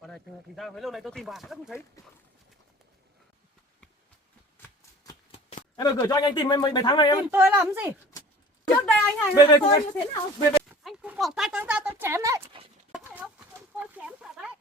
Còn này thì ra mấy lâu này tôi tìm vàng không thấy. Em gửi cho anh tìm mấy tháng này em. Tìm tôi làm gì? Trước đây anh hành hạ tôi như thế nào? Anh cũng bỏ tay tôi ra tôi chém đấy. Thấy không? Tôi chém thật đấy.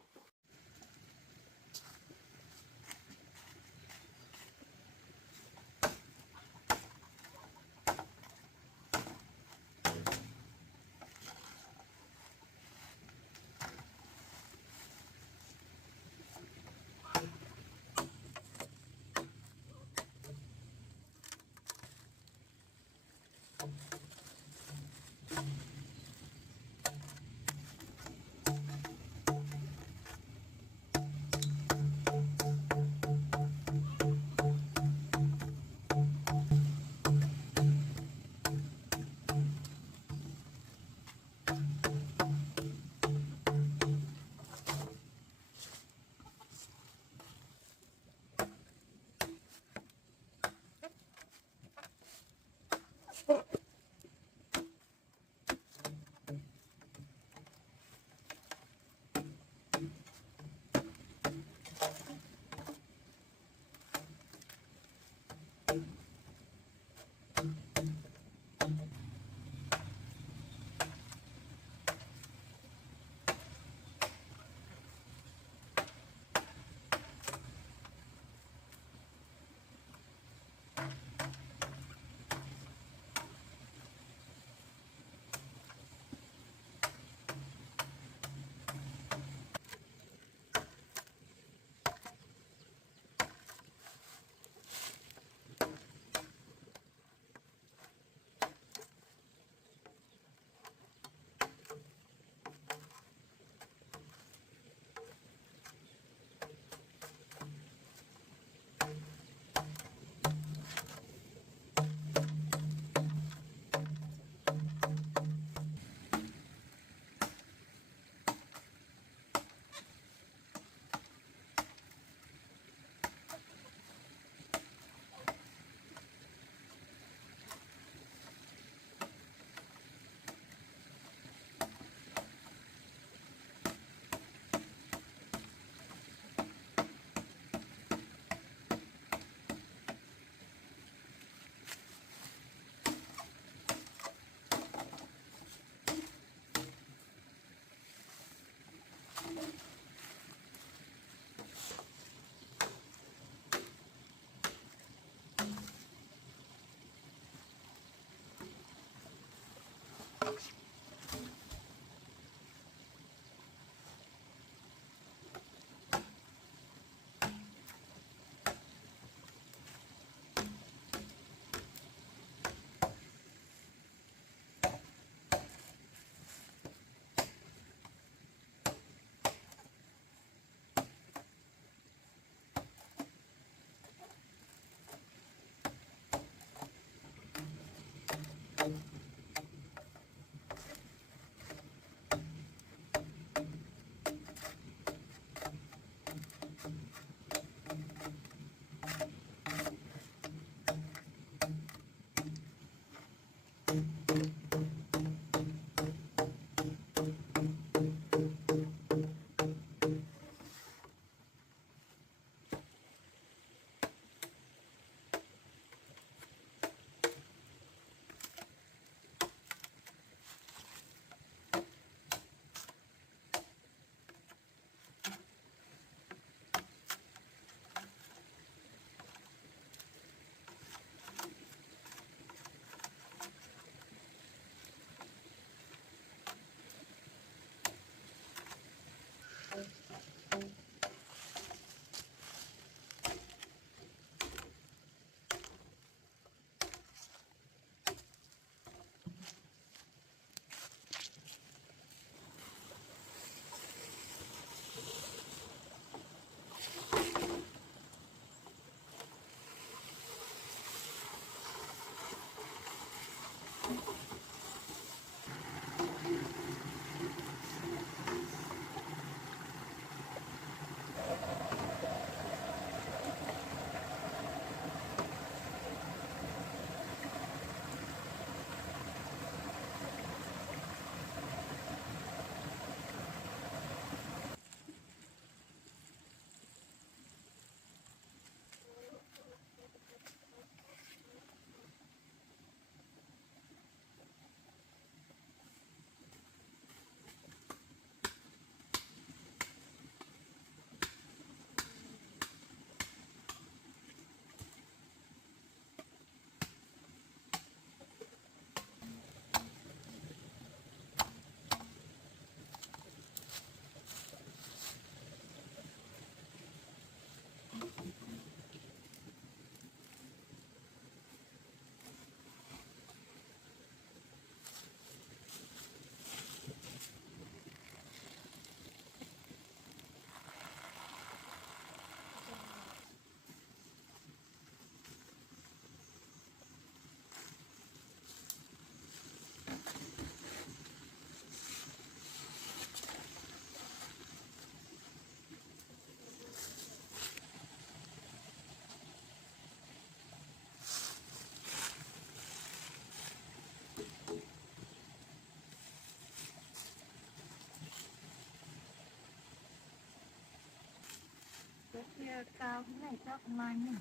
cao thế này chắc mai nhỉ,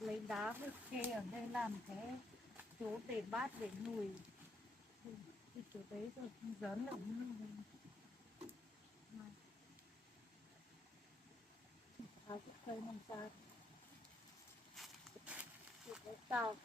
lấy đá với kê ở đây làm cái chỗ để bát để nhùi thì chỗ đấy rồi không dớn được nữa. Hai cái cây măng xa chỗ đấy cao.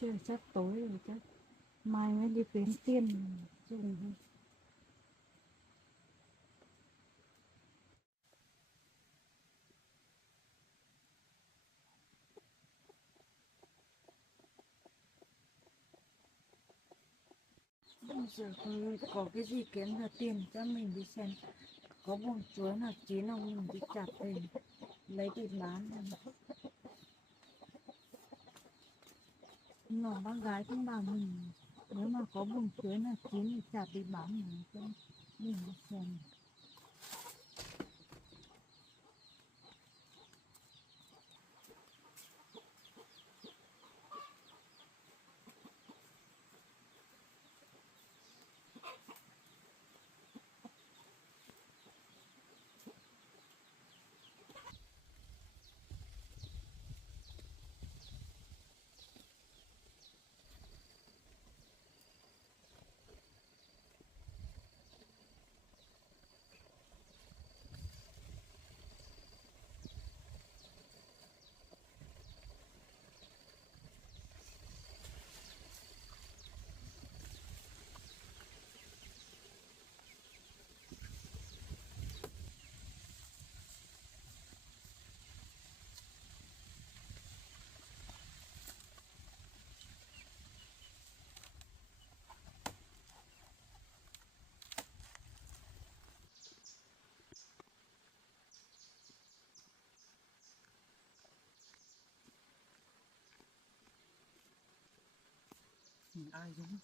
Trời chắc tối rồi chắc mai mới đi kiếm tiền dùng thôi. Bây giờ không có cái gì kiếm ra tiền cho mình đi xem có buồng chuối nào chín không mình đi chặt về lấy đi bán. Nhỏ bác gái cũng bảo mình nếu mà có buồng chuối nào chín thì chặt đi bán mình cho mình đi xem. Nhìn ai giống,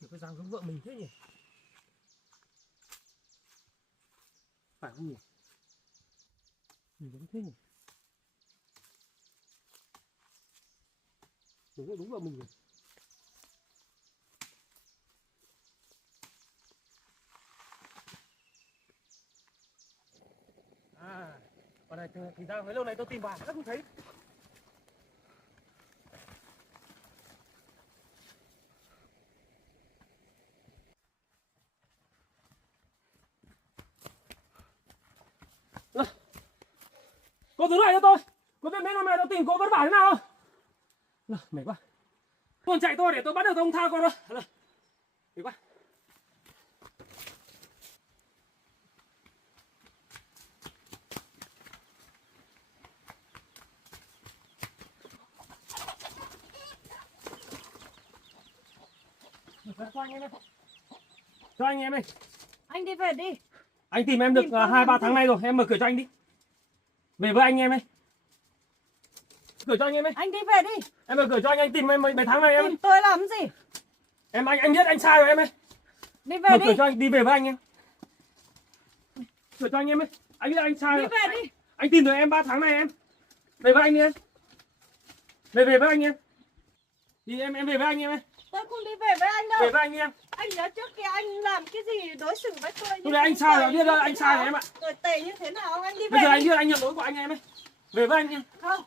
kiểu có dáng giống vợ mình thế nhỉ? Phải không nhỉ? Nhìn giống thế nhỉ? Đúng vợ mình rồi. À, còn này thì ra mấy lâu này tôi tìm bà không thấy. Cô đứng lại cho tôi. Cô biết mấy năm nay tôi tìm cô vất vả thế nào không? Mệt quá. Cô chạy tôi để tôi bắt được ông tha cô thôi. Mệt quá. Cho anh em ơi. Cho anh em ơi. Anh đi về đi. Anh tìm em được 2-3 tháng nay rồi, em mở cửa cho anh đi. Về với anh em ấy. Cửa cho anh em ấy. Anh đi về đi. Em mở cửa cho anh tìm em mấy tháng nay em. Tìm tôi làm gì? Em anh biết anh sai rồi em ơi. Đi về Mở đi. cửa cho anh đi về với anh em. Cửa cho anh em ấy. Anh biết anh sai Đi rồi. về đi. Anh tìm được em 3 tháng nay em. Về với anh đi em. Về với anh em. Đi em về với anh em ấy. Tôi không đi về với anh đâu. Về với anh em. Anh nhớ trước kia anh làm cái gì đối xử với tôi như Lúc này anh sai rồi, biết rồi, anh sai rồi em ạ. Rồi tệ như thế nào anh đi về. Bây giờ đi. anh biết anh nhận lỗi của anh em ấy. Về với anh em. Không.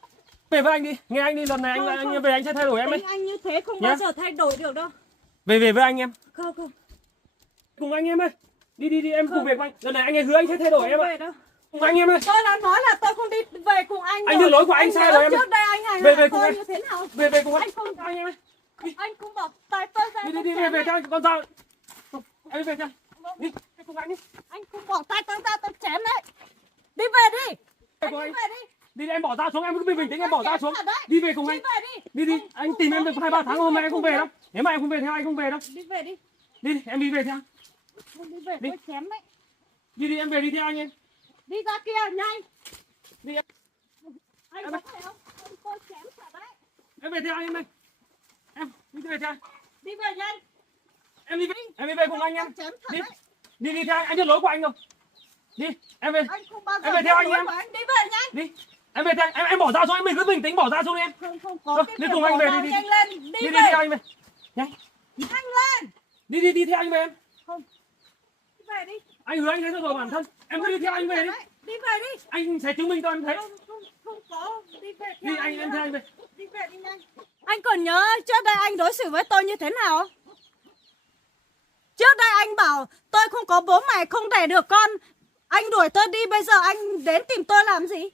Về với anh đi, nghe anh đi, lần này anh về anh sẽ thay đổi em ấy. Tính anh như thế không Nhá. bao giờ thay đổi được đâu. Về với anh em. Không. Cùng anh em ơi. Đi em cùng về với anh. Lần này anh ấy hứa anh sẽ thay đổi em ạ. Cùng anh em ơi. Tôi đã nói là tôi không đi về cùng anh. Anh biết lỗi của anh sai rồi em ơi. Trước đây anh hành Về cùng tôi anh. như thế nào? Về cùng anh không anh em ơi. anh không bỏ tay tôi ra. Đi về cho anh con dao. Em về cho. Đi cùng anh đi. Anh không bỏ tay tôi ra tôi chém đấy. Đi về đi. Về Anh cùng đi anh. về đi. Đi em bỏ dao xuống, em cứ bình tĩnh em bỏ dao xuống. Đấy. Đi về cùng anh. Đi về đi. Đi anh tìm em được 2-3 tháng hôm nay em không về đâu. Nếu mà em không về theo anh không về đâu. Đi về đi. Đi em đi về theo. Không đi về Đi. tôi chém đấy. Đi em về đi theo anh em. Đi ra kia nhanh. Đi em. Anh có phải không? Tôi chém cả đấy. Em về theo anh em đây. Em đi về theo. Đi về nhanh. Em đi về cùng anh em. Chém thật Đi. đấy. Đi theo anh biết lỗi của anh rồi. Đi, em về. Anh không bao giờ Em về theo anh biết em. lỗi của anh. Đi về nhanh. Đi. Em về theo em bỏ dao xuống, mình cứ bình tĩnh bỏ dao xuống đi em. Không có Rồi, cái đi việc cùng anh bỏ về dao, đi. nhanh lên. Đi Đi về. theo anh về. Nhanh. Nhanh lên. Đi theo anh về em. Không. Đi về đi. Anh hứa anh sẽ thay đổi bản thân. Em cứ đi theo anh về đi. Đi về đi. Anh sẽ chứng minh cho em thấy. Không có. Đi về Đi anh em theo anh về. Đi về đi nhanh. Anh còn nhớ trước đây anh đối xử với tôi như thế nào không? Trước đây anh bảo tôi không có bố mẹ không đẻ được con. Anh đuổi tôi đi, bây giờ anh đến tìm tôi làm gì?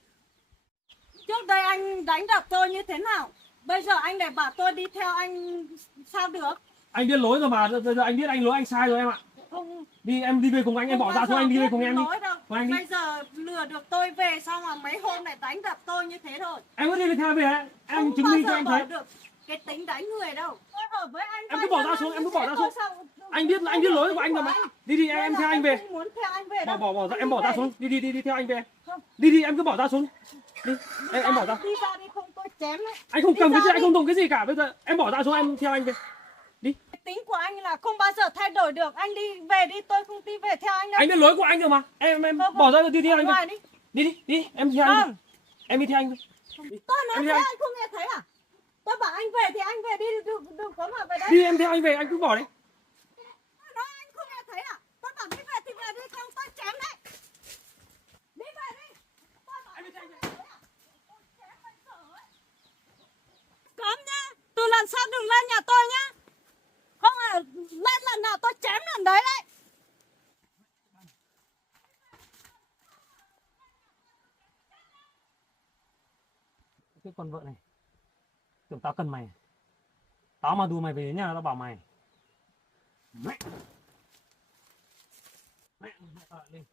Trước đây anh đánh đập tôi như thế nào? Bây giờ anh lại bảo tôi đi theo anh sao được? Anh biết lỗi rồi mà, bây giờ anh biết anh lỗi anh sai rồi em ạ. Không. Đi em đi về cùng anh, em bỏ dao xuống anh đi về cùng em đi. Cùng anh đi. Bây giờ lừa được tôi về xong mà mấy hôm lại đánh đập tôi như thế rồi. Em cứ đi theo về, em Không chứng bao minh giờ cho em bỏ thấy. được cái tính đánh người đâu. Tôi ở với anh. Em cứ bỏ dao xuống, em cứ bỏ dao xuống. Anh biết lỗi của anh rồi mà. Đi em theo anh về. Không muốn theo anh về đâu. Bỏ em bỏ dao xuống. Đi theo anh về. Đi em cứ bỏ dao xuống. Đi. Em bỏ dao. Đi ra đi không tôi chém đấy. Anh không cầm cái gì, anh không dùng cái gì cả. Bây giờ em bỏ dao xuống, em theo anh về. Đi. Tính của anh là không bao giờ thay đổi được. Anh đi về đi, tôi không đi về theo anh đâu. Anh biết lỗi của anh rồi mà. Em bỏ ra đi theo anh về. Đi, em theo anh. Em đi theo anh. Tôi nói thế anh không nghe thấy à? Tôi bảo anh về thì anh về đi, đừng có mà về đây. Đi em theo anh về, anh cứ bỏ đấy. Tôi nói anh không nghe thấy à? Tôi bảo đi về thì về đi, không tôi chém đấy. Đi về đi. Tôi bảo anh về đi. Tôi chém bây giờ ấy. Cấm nhá. Từ lần sau đừng lên nhà tôi nhá. Không là lên lần nào tôi chém lần đấy đấy. Cái con vợ này, tưởng tao cần mày. Tao mà đùa mày về đến nhà tao bảo mày. Mẹ lên.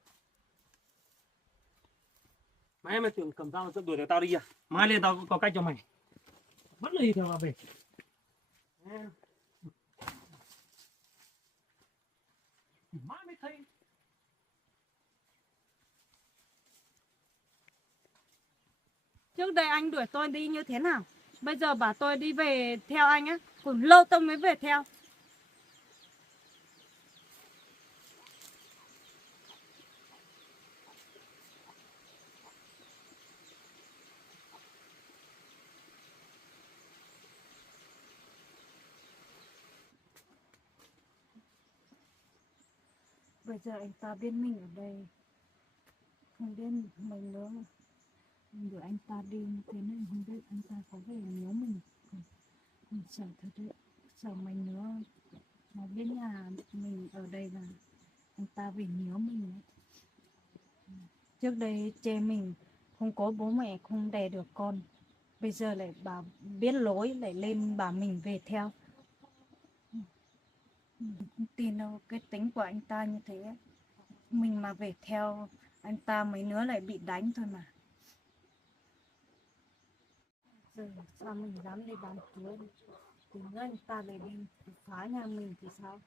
Mày mày tưởng cầm dao đuổi theo tao đi à? Mai lên tao có cách cho mày. Bắt đi theo tao về. Mai mới thấy. Trước đây anh đuổi tôi đi như thế nào? Bây giờ bảo tôi đi về theo anh á, còn lâu tôi mới về theo. Bây giờ anh ta biết mình ở đây, không biết mình nữa. Rồi anh ta đi như thế này, không biết anh ta có về nhớ mình không? Mình sợ thật đấy, sợ mình nữa. Mà biết nhà mình ở đây là anh ta về nhớ mình ấy. Trước đây chê mình không có bố mẹ, không đẻ được con. Bây giờ lại bảo biết lỗi, lại lên bảo mình về theo. Mình không tin đâu, cái tính của anh ta như thế ấy. Mình mà về theo anh ta mấy nữa lại bị đánh thôi mà. Giờ sao mình dám đi bán chuối? Tính anh ta lại đi phá nhà mình thì sao?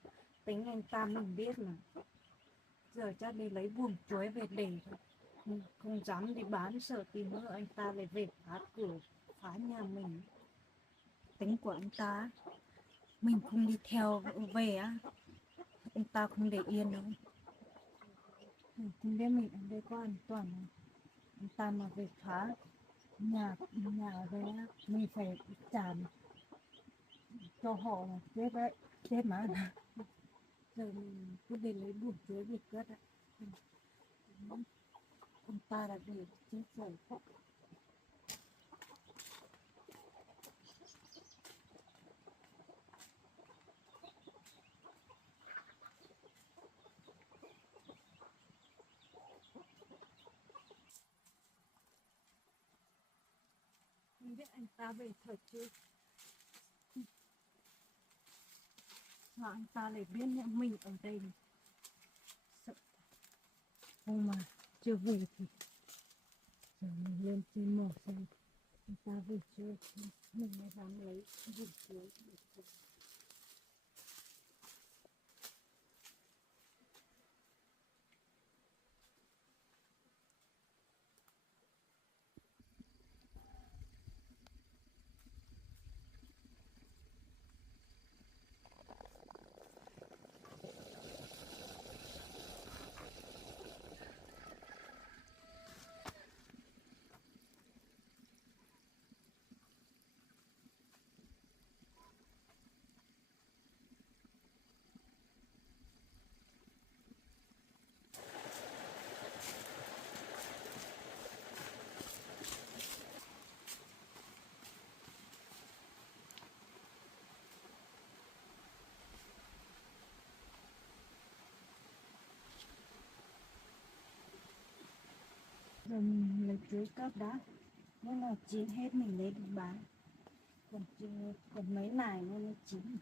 Tính anh ta mình biết mà. Giờ chắc đi lấy buồng chuối về để thôi. Không dám đi bán, sợ tí nữa anh ta lại về phá cửa, phá nhà mình. Tính của anh ta, mình không đi theo về á, anh ta không để yên đâu. Mình không biết mình ở đây có an toàn không? Anh ta mà về phá nhà ở đây á, mình phải trả cho họ là chết đấy, chết mà. Giờ mình cứ đi lấy buồng chuối về cất á. Anh ta là về chết rồi. Không biết anh ta về thật chứ? Mà anh ta lại biết nhà mình ở đây. Sợ. Không mà chưa về thì giờ mình lên trên mỏ xem anh ta về chưa, mình mới dám lấy buổi chuối. Rồi mình lấy chuối cát đã, nếu nào chín hết mình lấy đi bán, còn mấy nải nữa nó chín.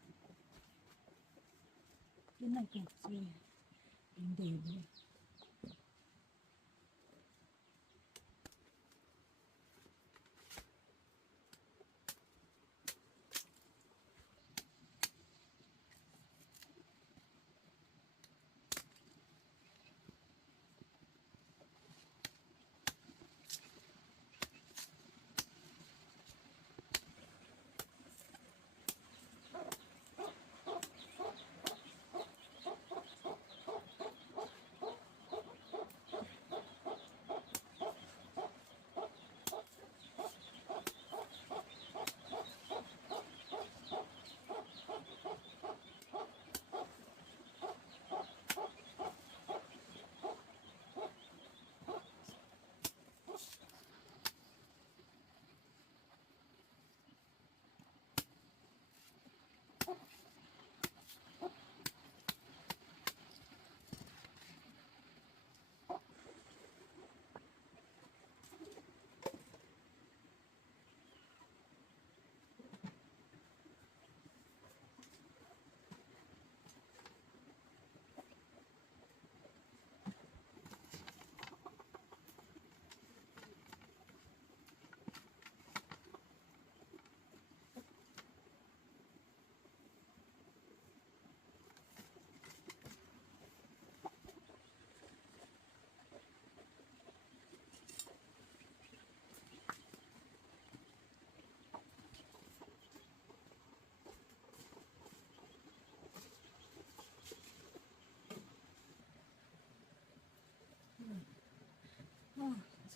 Cái này còn gì mình để đi.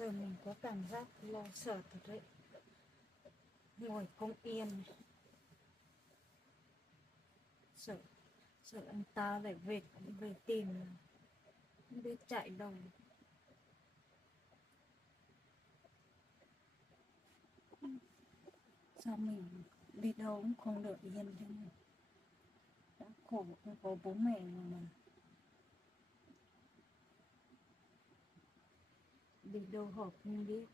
Giờ mình có cảm giác lo sợ thật đấy. Ngồi không yên. Sợ, sợ anh ta lại về về tìm, không biết chạy đâu. Sao mình đi đâu cũng không được yên thế này. Đã khổ không có bố mẹ rồi mà. Đi đâu họ không biết.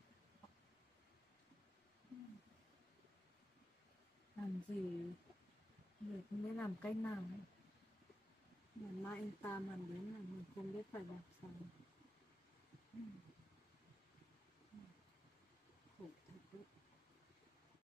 Làm gì, mình không biết làm cách nào. Mà mai anh ta mà đến là mình không biết phải làm sao.